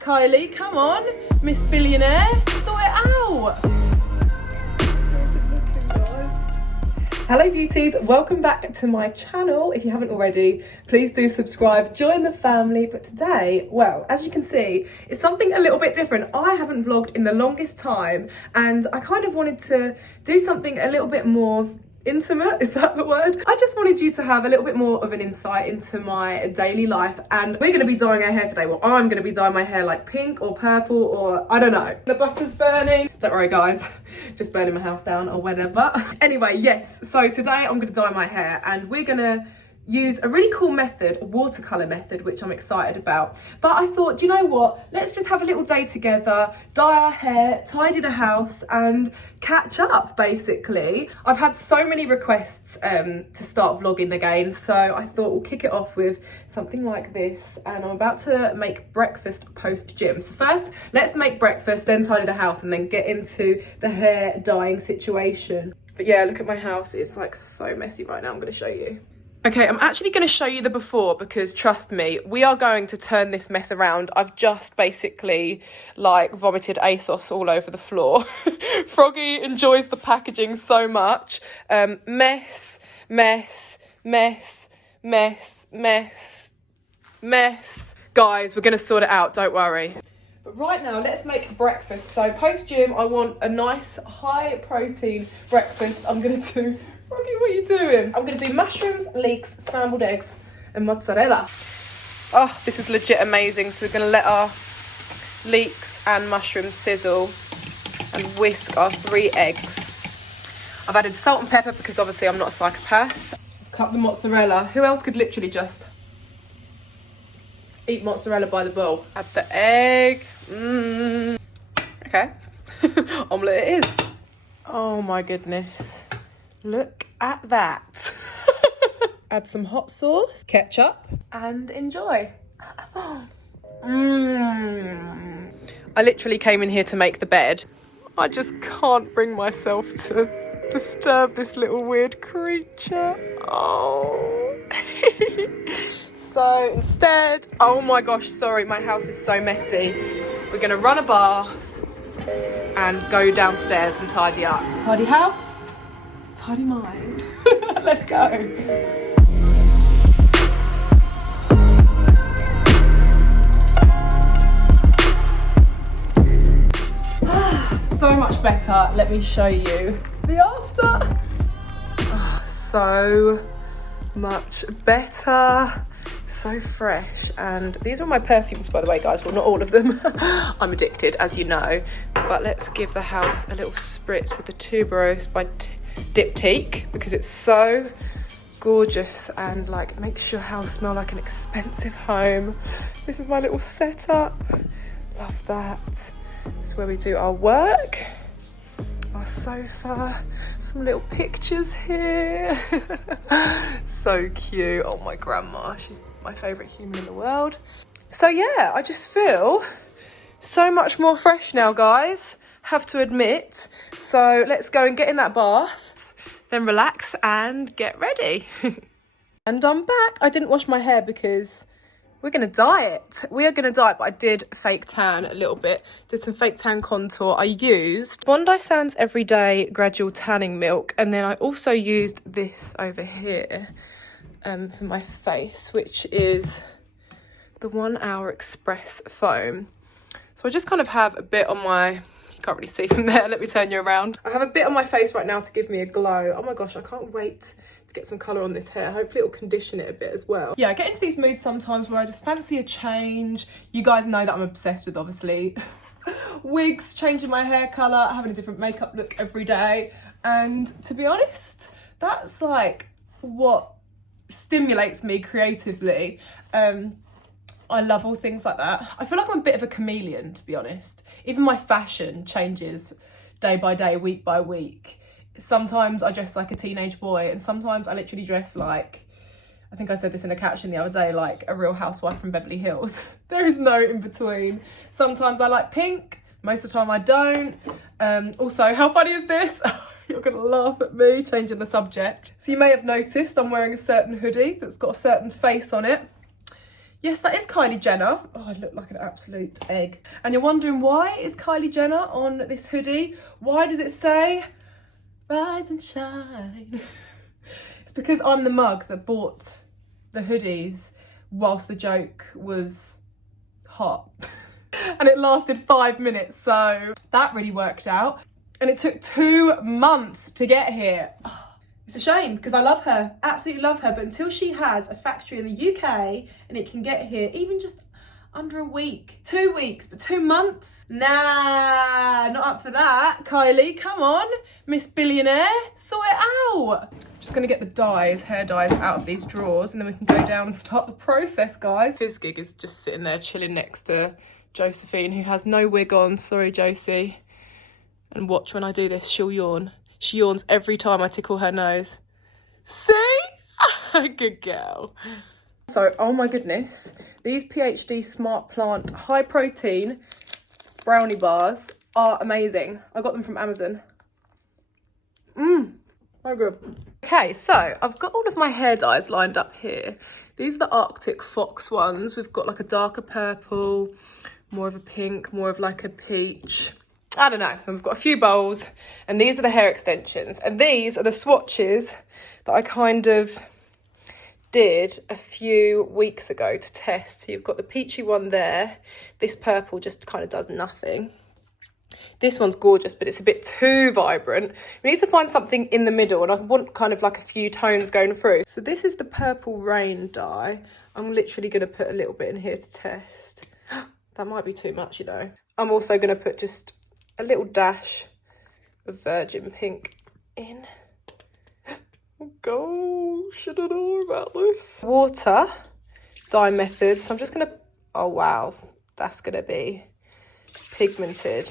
Kylie, come on. Miss Billionaire, sort it out. How's it looking, guys? Hello beauties, welcome back to my channel. If you haven't already, please do subscribe, join the family. But today, well, as you can see, it's something a little bit different. I haven't vlogged in the longest time and I kind of wanted to do something a little bit more intimate, is that the word? I just wanted you to have a little bit more of an insight into my daily life, and we're going to be dyeing our hair today. Well, I'm going to be dyeing my hair like pink or purple or I don't know. The butter's burning. Don't worry guys, just burning my house down or whatever. Anyway, yes, so today I'm going to dye my hair and we're going to use a really cool method, a watercolor method, which I'm excited about. But I thought, do you know what? Let's just have a little day together, dye our hair, tidy the house and catch up basically. I've had so many requests to start vlogging again, so I thought we'll kick it off with something like this. And I'm about to make breakfast post gym. So first, let's make breakfast, then tidy the house and then get into the hair dyeing situation. But yeah, look at my house. It's like so messy right now. I'm gonna show you. Okay, I'm actually going to show you the before because trust me, we are going to turn this mess around. I've just basically like vomited ASOS all over the floor. Froggy enjoys the packaging so much. Mess, mess, mess, mess, mess, mess. Guys, we're going to sort it out, don't worry. But right now, let's make breakfast. So post-gym, I want a nice high protein breakfast. I'm going to do... Rocky, what are you doing? I'm going to do mushrooms, leeks, scrambled eggs and mozzarella. Oh, this is legit amazing. So we're going to let our leeks and mushrooms sizzle and whisk our 3 eggs. I've added salt and pepper because obviously I'm not a psychopath. Cut the mozzarella. Who else could literally just eat mozzarella by the bowl? Add the egg. Okay. Omelette it is. Oh my goodness. Look at that. Add some hot sauce, ketchup, and enjoy. I literally came in here to make the bed. I just can't bring myself to disturb this little weird creature. Oh. So instead, oh my gosh, sorry, my house is so messy. We're gonna run a bath and go downstairs and tidy up. Tidy house. Tidy mind. Let's go. So much better. Let me show you the after. Oh, so much better. So fresh. And these are my perfumes, by the way, guys. Well, not all of them. I'm addicted, as you know. But let's give the house a little spritz with the Tuberose by Diptyque because it's so gorgeous and like makes your house smell like an expensive home. This is my little setup. Love that. It's where we do our work, our sofa, some little pictures here. So cute. Oh, my grandma, she's my favorite human in the world. So yeah, I just feel so much more fresh now, guys, have to admit. So let's go and get in that bath, then relax and get ready. And I'm back. I didn't wash my hair because we're going to dye it. We are going to dye it, but I did fake tan a little bit. Did some fake tan contour. I used Bondi Sands Everyday Gradual Tanning Milk. And then I also used this over here for my face, which is the 1 Hour Express Foam. So I just kind of have a bit on my... You can't really see from there. Let me turn you around. I have a bit on my face right now to give me a glow. Oh my gosh, I can't wait to get some colour on this hair. Hopefully it'll condition it a bit as well. Yeah, I get into these moods sometimes where I just fancy a change. You guys know that I'm obsessed with, obviously, wigs, changing my hair colour, having a different makeup look every day. And to be honest, that's like what stimulates me creatively. I love all things like that. I feel like I'm a bit of a chameleon, to be honest. Even my fashion changes day by day, week by week. Sometimes I dress like a teenage boy and sometimes I literally dress like, I think I said this in a caption the other day, like a Real Housewife from Beverly Hills. There is no in between. Sometimes I like pink, most of the time I don't. Also, how funny is this? You're gonna laugh at me changing the subject. So you may have noticed I'm wearing a certain hoodie that's got a certain face on it. Yes, that is Kylie Jenner. Oh, I look like an absolute egg. And you're wondering, why is Kylie Jenner on this hoodie? Why does it say, rise and shine? It's because I'm the mug that bought the hoodies whilst the joke was hot. And it lasted 5 minutes, so that really worked out. And it took 2 months to get here. Oh, it's a shame, because I love her, absolutely love her, but until she has a factory in the UK and it can get here, even just under a week, 2 weeks, but 2 months? Nah, not up for that. Kylie, come on, Miss Billionaire, sort it out. Just gonna get the dyes, hair dyes out of these drawers, and then we can go down and start the process, guys. Fizzgig is just sitting there chilling next to Josephine, who has no wig on. Sorry, Josie. And watch when I do this, she'll yawn. She yawns every time I tickle her nose. See? Good girl. So, oh my goodness, these PhD Smart Plant high protein brownie bars are amazing. I got them from Amazon. So good. Okay, so I've got all of my hair dyes lined up here. These are the Arctic Fox ones. We've got like a darker purple, more of a pink, more of like a peach. I don't know. And we've got a few bowls, and these are the hair extensions. And these are the swatches that I kind of did a few weeks ago to test. So you've got the peachy one there. This purple just kind of does nothing. This one's gorgeous, but it's a bit too vibrant. We need to find something in the middle, and I want kind of like a few tones going through. So this is the Purple Rain dye. I'm literally going to put a little bit in here to test. That might be too much, you know. I'm also going to put just a little dash of Virgin Pink in. Oh gosh, I don't know about this. Water dye method. So I'm just going to, oh wow, that's going to be pigmented.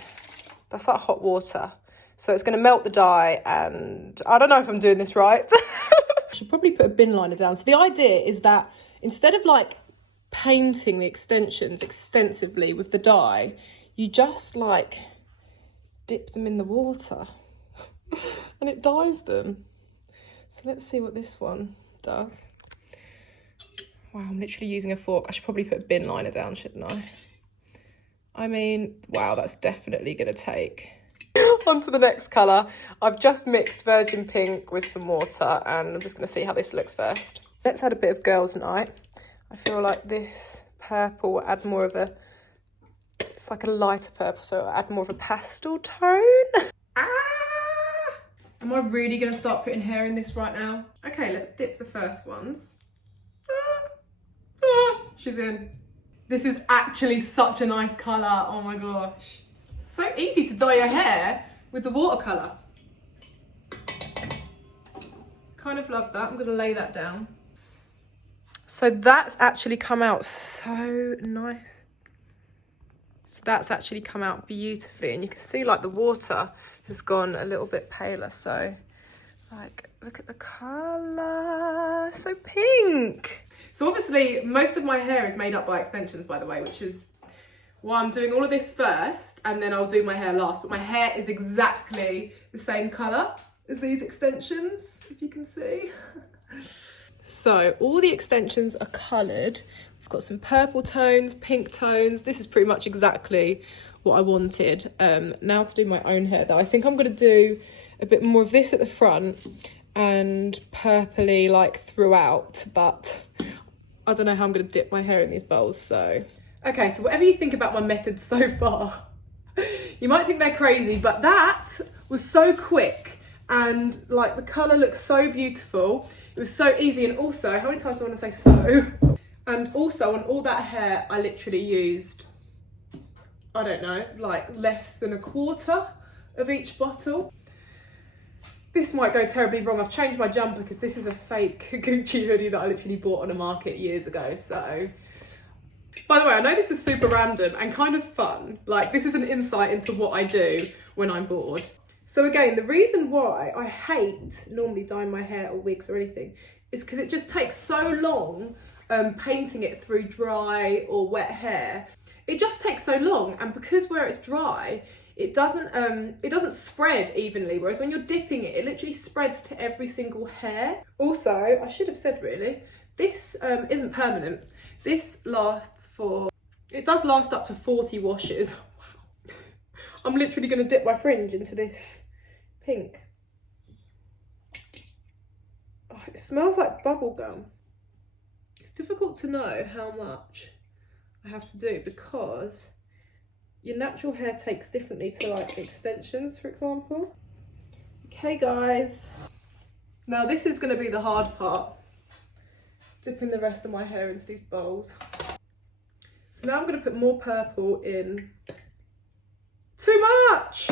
That's like hot water. So it's going to melt the dye, and I don't know if I'm doing this right. I should probably put a bin liner down. So the idea is that instead of like painting the extensions extensively with the dye, you just like dip them in the water and it dyes them. So let's see what this one does. Wow, I'm literally using a fork. I should probably put a bin liner down, shouldn't I? I mean, wow, that's definitely going to take. On to the next colour. I've just mixed Virgin Pink with some water, and I'm just going to see how this looks first. Let's add a bit of Girls' Night. I feel like this purple will add more of a, it's like a lighter purple, so it'll add more of a pastel tone. Am I really going to start putting hair in this right now? Okay, let's dip the first ones. She's in. This is actually such a nice colour, oh my gosh. So easy to dye your hair with the watercolour. Kind of love that, I'm gonna lay that down. So that's actually come out so nice. So that's actually come out beautifully, and you can see like the water has gone a little bit paler, so like, look at the colour, so pink. So obviously most of my hair is made up by extensions, by the way, which is why I'm doing all of this first, and then I'll do my hair last. But my hair is exactly the same colour as these extensions, if you can see. So all the extensions are coloured. I've got some purple tones, pink tones. This is pretty much exactly what I wanted. Now to do my own hair, though, I think I'm going to do a bit more of this at the front and purpley like throughout, but I don't know how I'm going to dip my hair in these bowls, so. Okay, so whatever you think about my methods so far, you might think they're crazy, but that was so quick, and like the colour looks so beautiful. It was so easy, and also, how many times do I want to say so? And also on all that hair, I literally used, I don't know, like less than a quarter of each bottle. This might go terribly wrong. I've changed my jumper because this is a fake Gucci hoodie that I literally bought on a market years ago, so. By the way, I know this is super random and kind of fun. Like, this is an insight into what I do when I'm bored. So again, the reason why I hate normally dyeing my hair or wigs or anything is because it just takes so long painting it through dry or wet hair. It just takes so long, and because where it's dry, it doesn't spread evenly, whereas when you're dipping it, it literally spreads to every single hair. Also, I should have said really, this isn't permanent. This lasts for, it does last up to 40 washes. Wow. I'm literally going to dip my fringe into this pink. Oh, it smells like bubble gum. It's difficult to know how much I have to do because your natural hair takes differently to like extensions, for example. Okay guys, now this is going to be the hard part, dipping the rest of my hair into these bowls. So now I'm going to put more purple in. Too much!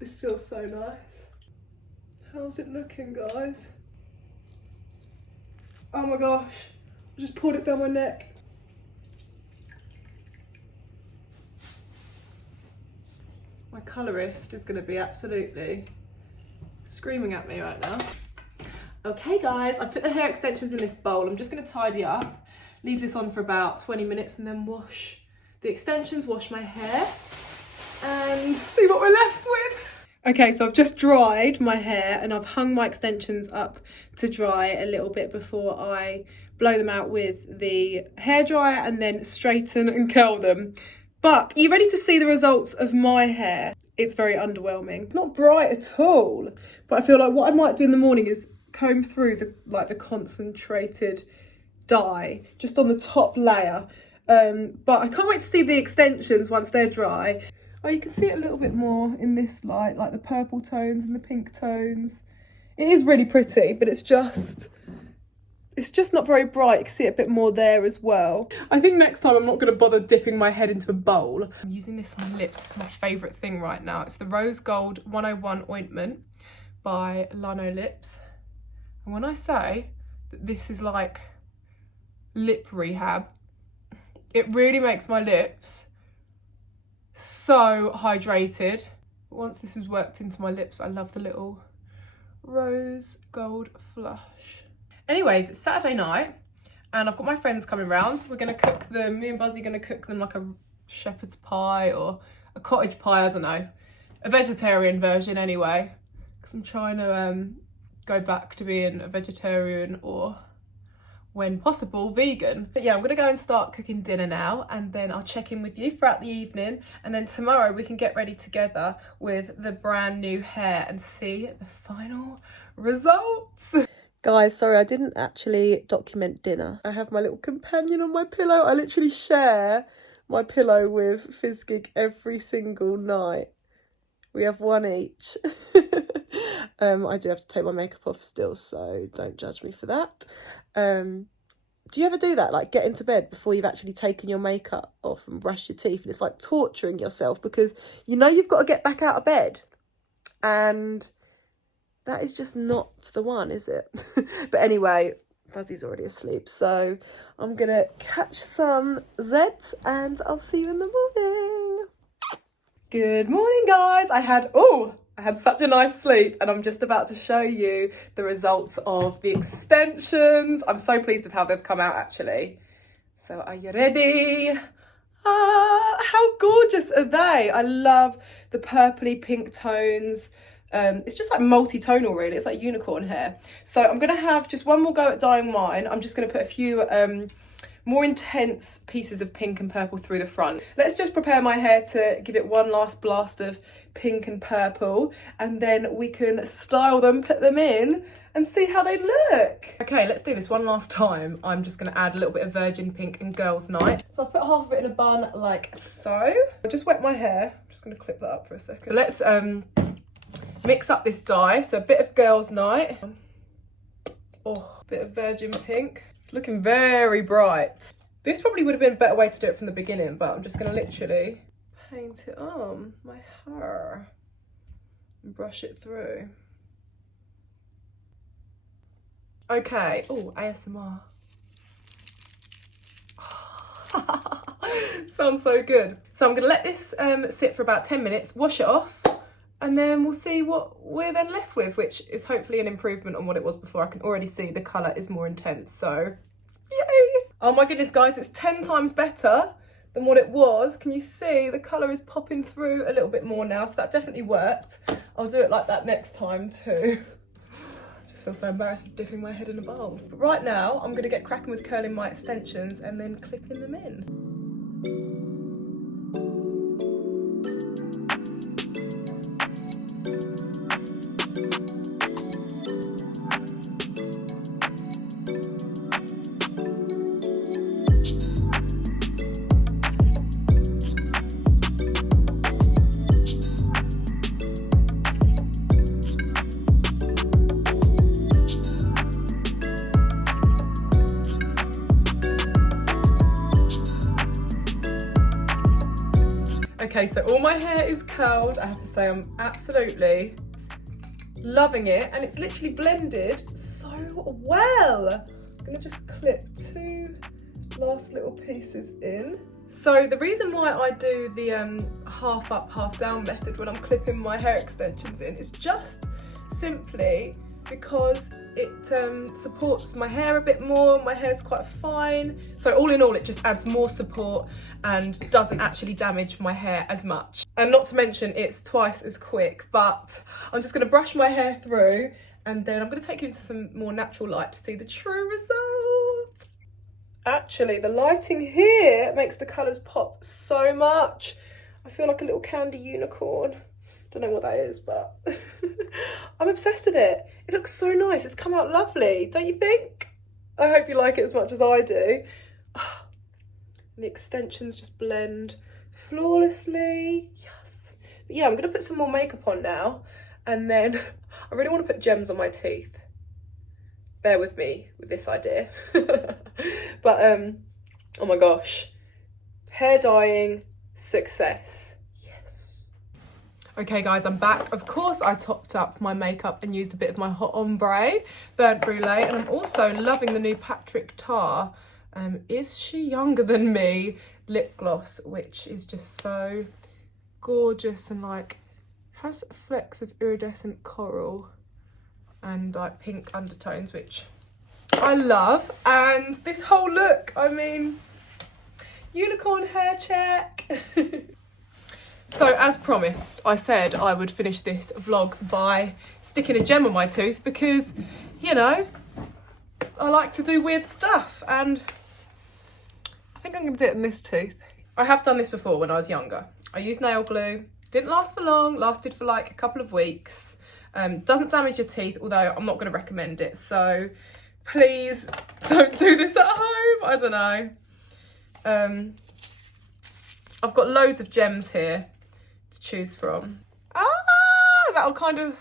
This feels so nice. How's it looking, guys? Oh my gosh, I just poured it down my neck. My colourist is going to be absolutely screaming at me right now. Okay guys, I put the hair extensions in this bowl. I'm just going to tidy up, leave this on for about 20 minutes and then wash the extensions, wash my hair and see what we're left with. Okay, so I've just dried my hair and I've hung my extensions up to dry a little bit before I blow them out with the hairdryer and then straighten and curl them. But are you ready to see the results of my hair? It's very underwhelming. It's not bright at all, but I feel like what I might do in the morning is comb through the concentrated dye just on the top layer. But I can't wait to see the extensions once they're dry. Oh, you can see it a little bit more in this light, like the purple tones and the pink tones. It is really pretty, but it's just not very bright. You can see it a bit more there as well. I think next time I'm not going to bother dipping my head into a bowl. I'm using this on my lips. It's my favourite thing right now. It's the Rose Gold 101 ointment by Lano Lips. And when I say that this is like lip rehab, it really makes my lips so hydrated. Once this has worked into my lips, I love the little rose gold flush. Anyways, it's Saturday night and I've got my friends coming round. We're going to cook them, me and Buzzy are going to cook them like a shepherd's pie or a cottage pie, I don't know. A vegetarian version anyway, because I'm trying to go back to being a vegetarian or, when possible, vegan. But yeah, I'm gonna go and start cooking dinner now and then I'll check in with you throughout the evening and then tomorrow we can get ready together with the brand new hair and see the final results. Guys, sorry, I didn't actually document dinner. I have my little companion on my pillow. I literally share my pillow with Fizzgig every single night. We have one each. I do have to take my makeup off still, so don't judge me for that. Do you ever do that? Like get into bed before you've actually taken your makeup off and brush your teeth, and it's like torturing yourself because you know you've got to get back out of bed and that is just not the one, is it? But anyway, Fuzzy's already asleep, so I'm gonna catch some Zeds and I'll see you in the morning. Good morning, guys. I had such a nice sleep and I'm just about to show you the results of the extensions. I'm so pleased with how they've come out actually. So are you ready? How gorgeous are they? I love the purpley pink tones. It's just like multi-tonal really. It's like unicorn hair. So I'm going to have just one more go at dyeing mine. I'm just going to put a few more intense pieces of pink and purple through the front. Let's just prepare my hair to give it one last blast of pink and purple and then we can style them, put them in and see how they look. Okay, let's do this one last time. I'm just going to add a little bit of virgin pink and girls night. So I've put half of it in a bun like so. I just wet my hair. I'm just going to clip that up for a second. Let's mix up this dye. So a bit of girls night. Oh, a bit of virgin pink. It's looking very bright. This probably would have been a better way to do it from the beginning, but I'm just going to literally paint it on my hair and brush it through. Okay. Oh, ASMR. Sounds so good. So I'm going to let this sit for about 10 minutes, wash it off, and then we'll see what we're then left with, which is hopefully an improvement on what it was before. I can already see the colour is more intense, so yay! Oh my goodness, guys, it's 10 times better than what it was. Can you see the colour is popping through a little bit more now? So that definitely worked. I'll do it like that next time too. I just feel so embarrassed of dipping my head in a bowl. But right now, I'm going to get cracking with curling my extensions and then clipping them in. Okay, so all my hair is curled. I have to say I'm absolutely loving it, and it's literally blended so well. I'm gonna just clip 2 last little pieces in. So the reason why I do the half up, half down method when I'm clipping my hair extensions in is just simply because it supports my hair a bit more. My hair's quite fine. So all in all, it just adds more support and doesn't actually damage my hair as much. And not to mention, it's twice as quick, but I'm just gonna brush my hair through and then I'm gonna take you into some more natural light to see the true result. Actually, the lighting here makes the colours pop so much. I feel like a little candy unicorn. Don't know what that is, but I'm obsessed with it. It looks so nice. It's come out lovely, don't you think? I hope you like it as much as I do. The extensions just blend flawlessly. Yes. But yeah, I'm gonna put some more makeup on now, and then I really want to put gems on my teeth. Bear with me with this idea. But oh my gosh, hair dyeing success. Okay guys, I'm back. Of course I topped up my makeup and used a bit of my hot ombre burnt brulee, and I'm also loving the new Patrick Tar Is She Younger Than Me lip gloss, which is just so gorgeous and like has flecks of iridescent coral and like pink undertones, which I love. And this whole look, I mean, unicorn hair check. So as promised, I said I would finish this vlog by sticking a gem on my tooth because, you know, I like to do weird stuff, and I think I'm going to do it in this tooth. I have done this before when I was younger. I used nail glue, didn't last for long, lasted for like a couple of weeks. Doesn't damage your teeth, although I'm not going to recommend it. So please don't do this at home. I don't know. I've got loads of gems here to choose from. That'll kind of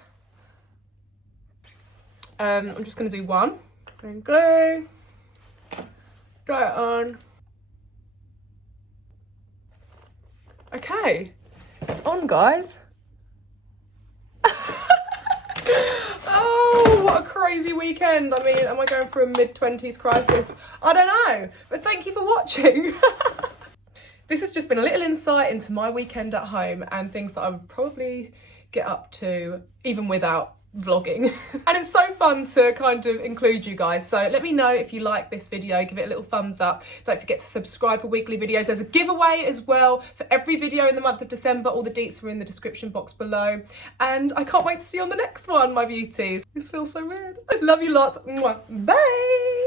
I'm just going to do one. Green glue, dry it on. Okay, it's on, guys. Oh, what a crazy weekend. I mean, am I going through a mid-20s crisis? I don't know, but thank you for watching. This has just been a little insight into my weekend at home and things that I would probably get up to even without vlogging. And it's so fun to kind of include you guys. So let me know if you like this video, give it a little thumbs up. Don't forget to subscribe for weekly videos. There's a giveaway as well for every video in the month of December. All the deets are in the description box below. And I can't wait to see you on the next one, my beauties. This feels so weird. I love you lots. Mwah. Bye.